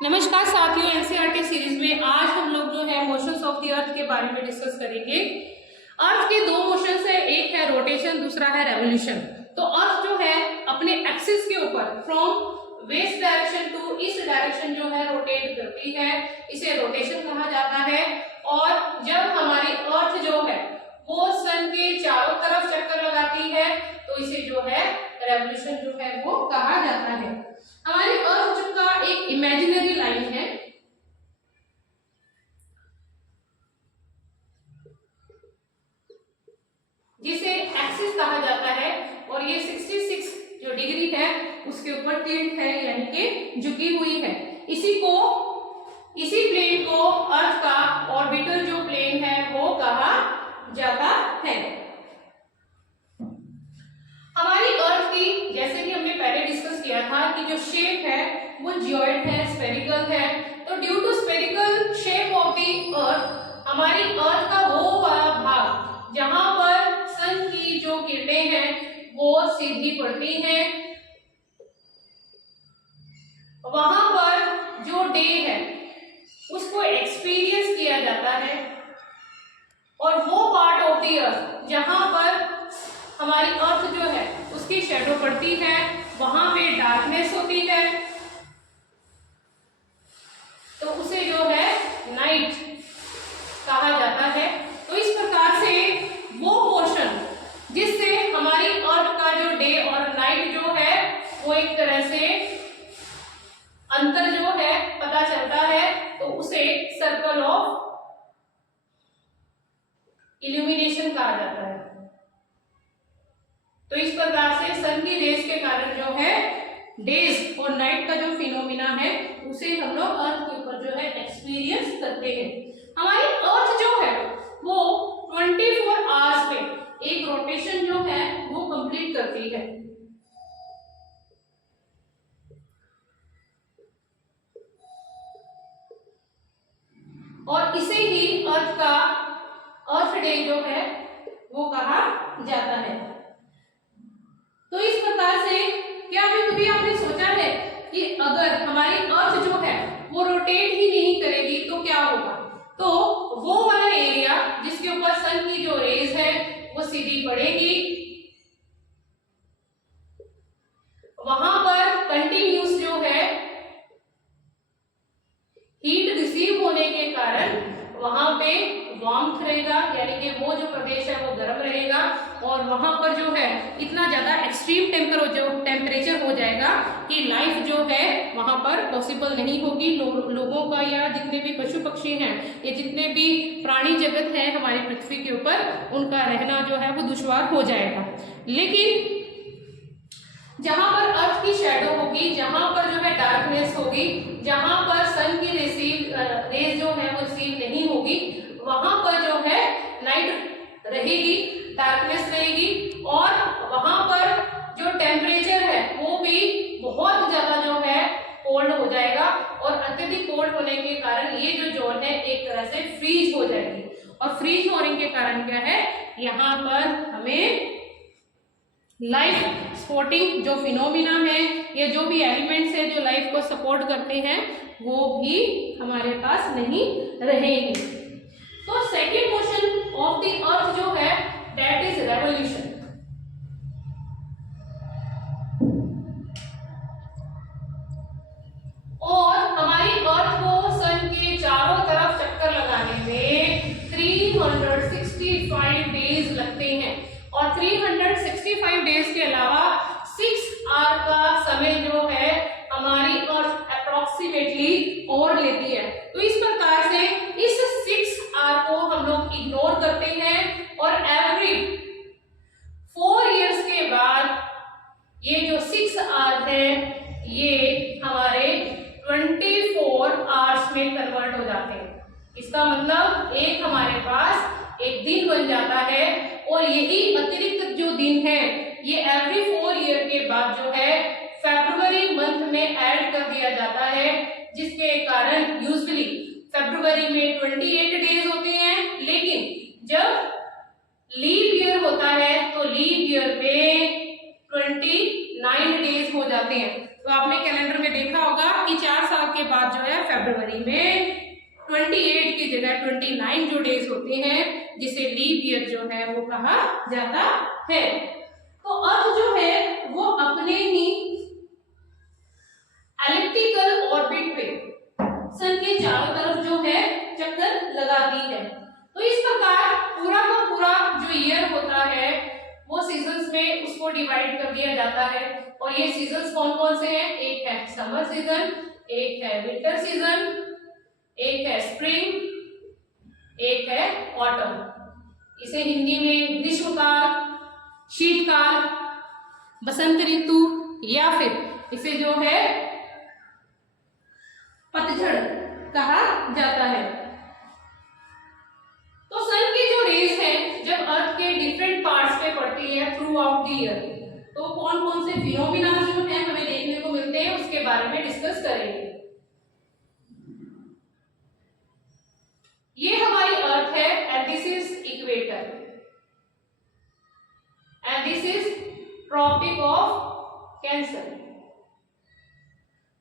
नमस्कार साथियों, NCERT series में आज हम लोग जो है मोशंस ऑफ द अर्थ के बारे में डिस्कस करेंगे। अर्थ के दो मोशंस है, एक है रोटेशन, दूसरा है रेवोल्यूशन। तो अर्थ जो है अपने एक्सिस के ऊपर from west direction to east direction जो है रोटेट करती है, इसे रोटेशन कहा जाता है। और जब हमारी अर्थ जो है वो सन के चारों तरफ चक्कर लगाती है तो इसे जो है रेवोल्यूशन जो है वो कहा जाता है। हमारी अर्थ का एक इमेजिनरी लाइन है जिसे एक्सिस कहा जाता है और ये 66 जो डिग्री है उसके ऊपर टिल्ट है, यानी कि झुकी हुई है। इसी प्लेन को अर्थ का ऑर्बिटल जो प्लेन है वो कहा जाता है। हमारी अर्थ की, जैसे कि हमने पहले डिस्कस किया था, कि जो शेप है वो जियोइड है, स्फेरिकल है। तो due to spherical shape of the earth, हमारी अर्थ का वो वाला भाग जहां पर सन की जो किरणें हैं वो सीधी पड़ती हैं, वहां पर जो डे है उसको एक्सपीरियंस किया जाता है। और वो पार्ट ऑफ द अर्थ जहां पर हमारी अर्थ जो है उसकी शैडो पड़ती है, वहां पे डार्कनेस होती है, तो उसे जो है नाइट कहा जाता है। तो इस प्रकार से वो पोर्शन जिससे हमारी अर्थ का जो डे और नाइट जो है वो एक तरह से अंतर जो है पता चलता है, तो उसे सर्कल ऑफ इल्यूमिनेशन कहा जाता है। तो इस प्रकार से सन की रेस के कारण जो है डेज और नाइट का जो फिनोमिना है उसे हम लोग अर्थ के ऊपर जो है एक्सपीरियंस करते हैं। हमारी अर्थ जो है वो 24 आवर्स में एक रोटेशन जो है वो कंप्लीट करती है। और इसे ही अर्थ डे जो है वो कहा जाता है। तो इस प्रकार से क्या कभी आपने सोचा है कि अगर हमारी अर्थ जो है वो रोटेट ही नहीं करेगी तो क्या होगा? तो वो वाला एरिया जिसके ऊपर सन की जो रेज है वो सीधी पड़ेगी, वहां पर कंटिन्यूस जो है हीट रिसीव होने के कारण वहां पे वार्मथ रहेगा, यानी कि वो जो प्रदेश है वो गर्म रहेगा। और वहां पर जो है इतना ज्यादा एक्सट्रीम टेम्परेचर हो जाएगा कि लाइफ जो है वहां पर पॉसिबल नहीं होगी। लोगों का या जितने भी पशु पक्षी हैं, ये जितने भी प्राणी जगत है हमारी पृथ्वी के ऊपर, उनका रहना जो है वो दुश्वार हो जाएगा। लेकिन जहां पर अर्थ की शैडो होगी, जहां पर जो है डार्कनेस होगी, जहां पर सन की रेज जो है वो रिसीव नहीं होगी, वहां पर जो है नाइट रहेगी, डार्कनेस रहेगी। और वहां पर जो टेम्परेचर है वो भी बहुत ज्यादा जो है कोल्ड हो जाएगा। और अत्यधिक कोल्ड होने के कारण ये जो जोन है एक तरह से फ्रीज हो जाएगी। और फ्रीज होने के कारण क्या है, यहाँ पर हमें लाइफ सपोर्टिंग जो फिनोमिना है, ये जो भी एलिमेंट्स है जो लाइफ को सपोर्ट करते हैं, वो भी हमारे पास नहीं रहेंगे। तो सेकेंड मोशन ऑफ द अर्थ जो है दैट इज रेवोल्यूशन। और हमारी अर्थ को सन के चारों तरफ चक्कर लगाने में 365 डेज लगते हैं। और 365 डेज के अलावा 6 आवर का समय जो है हमारी अर्थ अप्रोक्सीमेटली और लेती है। तो इस प्रकार से इस 6 आवर को हम लोग इग्नोर करते हैं और एवरी 4 इयर्स के बाद ये जो 6 आवर है ये हमारे 24 आवर्स में कन्वर्ट हो जाते हैं। इसका मतलब एक हमारे पास एक दिन बन जाता है। और यही अतिरिक्त जो दिन है ये एवरी 4 ईयर के बाद जो है फरवरी मंथ में ऐड कर दिया जाता है, जिसके कारण यूजुअली फरवरी में 28 डेज होते हैं। लेकिन जब लीप ईयर होता है तो लीप ईयर में 29 डेज हो जाते हैं। तो आपने कैलेंडर में देखा होगा कि 4 साल के बाद जो है फरवरी में 28 की जगह 29 जो डेज होते हैं, जिसे लीप ईयर जो है वो कहा जाता है। तो अर्थ जो है वो अपने ही एलिप्टिकल ऑर्बिट पे सन के चारों तरफ जो है चक्कर लगाती है। तो इस प्रकार पूरा का पूरा जो ईयर होता है वो सीजन्स में उसको डिवाइड कर दिया जाता है। और ये सीजन्स कौन कौन से हैं? एक है समर सीजन, एक है विंटर सीजन, एक है स्प्रिंग, एक है ऑटम। इसे हिंदी में ग्रीष्मकाल, शीतकाल, बसंत ऋतु या फिर इसे जो है पतझड़ कहा जाता है। तो सन की जो रेज है जब अर्थ के डिफरेंट पार्ट्स पे पड़ती है थ्रू आउट द ईयर, तो कौन कौन से फिनोमिना जो है हमें देखने को मिलते हैं उसके बारे में डिस्कस करेंगे। ये हमारी अर्थ है and this is equator and this is tropic of cancer.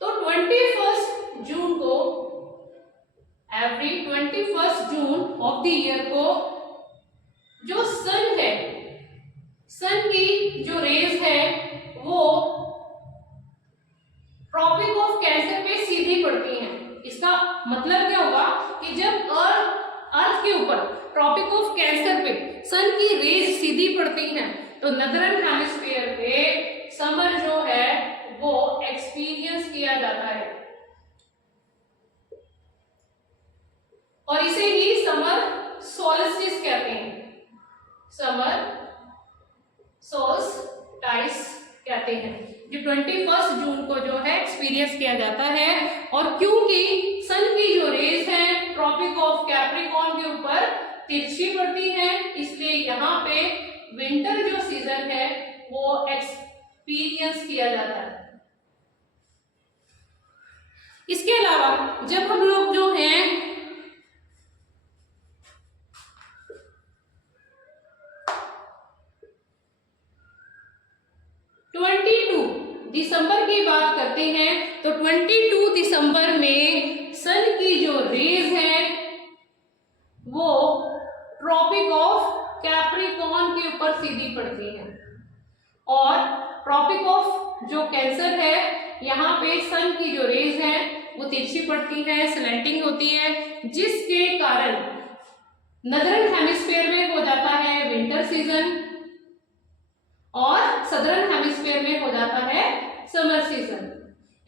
तो 21 जून को, every 21 June of the year को जो सन है, सन की जो रेज है वो ट्रॉपिक ऑफ कैंसर पे सीधी पड़ती हैं। इसका मतलब क्या होगा कि जब अर्थ के ऊपर ट्रॉपिक ऑफ कैंसर पे सन की रेज सीधी पड़ती हैं तो नदर्न हेमिस्फीयर पे समर जो है वो एक्सपीरियंस किया जाता है और इसे ही समर सोल्स्टिस कहते हैं, समर सोल्स्टिस कहते हैं, जो 21 जून को जो है एक्सपीरियंस किया जाता है। और क्योंकि सन की जो रेज है ट्रॉपिक ऑफ कैप्रिकॉर्न के ऊपर तिरछी पड़ती है, इसलिए यहाँ पे विंटर जो सीजन है वो एक्सपीरियंस किया जाता है। इसके अलावा जब हम लोग जो हैं 22 दिसंबर की बात करते हैं तो 22 दिसंबर में सन की जो रेज है वो ट्रॉपिक ऑफ कैप्रिकॉर्न के ऊपर सीधी पड़ती है और ट्रॉपिक ऑफ जो कैंसर है यहाँ पे सन की जो रेज है वो तिरछी पड़ती है, स्लैंटिंग होती है, जिसके कारण नदर्न हेमिस्फीयर में हो जाता है विंटर सीजन और सदर्न हेमिस्फीयर में हो जाता है समर सीजन।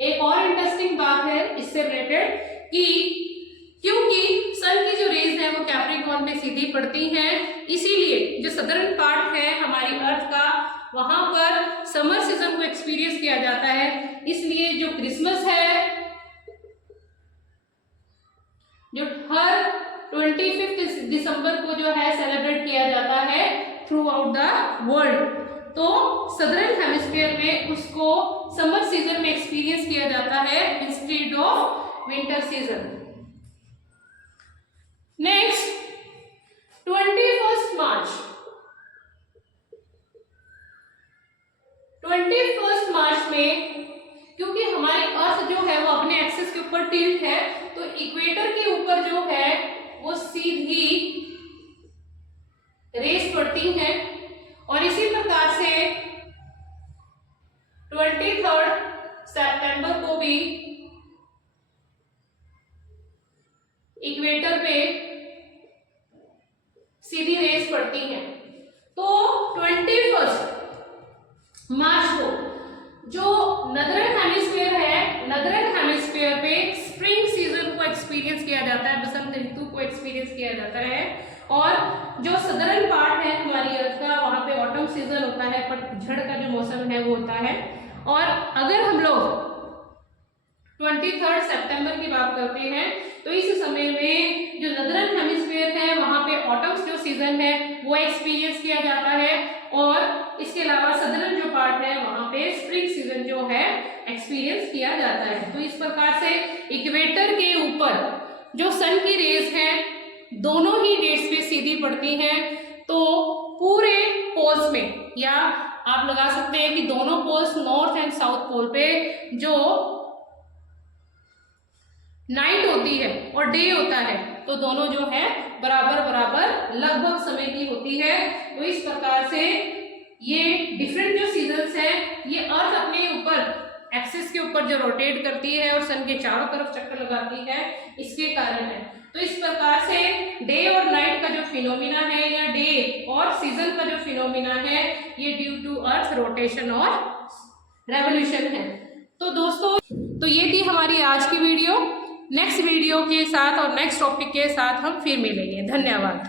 एक और इंटरेस्टिंग बात है इससे रिलेटेड कि क्योंकि सन की जो रेज है वो कैप्रिकॉर्न पे सीधी पड़ती हैं, इसीलिए जो सदर्न पार्ट है हमारी अर्थ का वहां पर समर सीजन को एक्सपीरियंस किया जाता है। इसलिए जो क्रिसमस है जो हर 25 दिसंबर को जो है सेलिब्रेट किया जाता है थ्रू आउट द वर्ल्ड, तो सदर्न हेमिस्फीयर में उसको समर सीजन में एक्सपीरियंस किया जाता है instead of winter season. Next 21 मार्च, 21 मार्च में क्योंकि हमारी अर्थ जो है वो अपने एक्सिस के ऊपर टिल्ट है तो इक्वेटर के ऊपर जो है वो सीधी रेस पड़ती हैं और इसी प्रकार से 23 सितंबर को भी इक्वेटर पे सीधी रेस पड़ती हैं। तो 21 मार्च को जो नदर्न हेमिस्फीयर है, नदर्न हेमिस्फीयर पे स्प्रिंग सीजन को एक्सपीरियंस किया जाता है, बसंत ऋतु को एक्सपीरियंस किया जाता है और जो सदर्न पार्ट है हमारी अर्थ का वहां पे ऑटम सीजन होता है, पतझड़ का जो मौसम है वो होता है। और अगर हम लोग 23 सितंबर की बात करते हैं तो इस समय में जो नदर्न हेमिस्फीयर है वहां पे ऑटम जो सीजन है वो एक्सपीरियंस किया जाता है और इसके अलावा सदर्न जो पार्ट है वहां पे स्प्रिंग सीजन जो है एक्सपीरियंस किया जाता है। तो इस प्रकार से इक्वेटर के ऊपर जो सन की रेज है दोनों ही डेट्स पे सीधी पड़ती हैं, तो पूरे पोल्स में या आप लगा सकते हैं कि दोनों poles north and south pole पे जो नाइट होती है और डे होता है, तो दोनों जो है बराबर बराबर लगभग समय की होती है। तो इस प्रकार से ये डिफरेंट जो सीजन्स है ये अर्थ अपने ऊपर एक्सिस के ऊपर जो रोटेट करती है और सन के चारों तरफ चक्कर लगाती है, इसके कारण है। तो इस प्रकार से डे और नाइट का जो फिनोमिना है या डे और सीजन का जो फिनोमिना है ये ड्यू टू अर्थ रोटेशन और रेवोल्यूशन है। तो दोस्तों, तो ये थी हमारी आज की वीडियो। नेक्स्ट वीडियो के साथ और नेक्स्ट टॉपिक के साथ हम फिर मिलेंगे। धन्यवाद।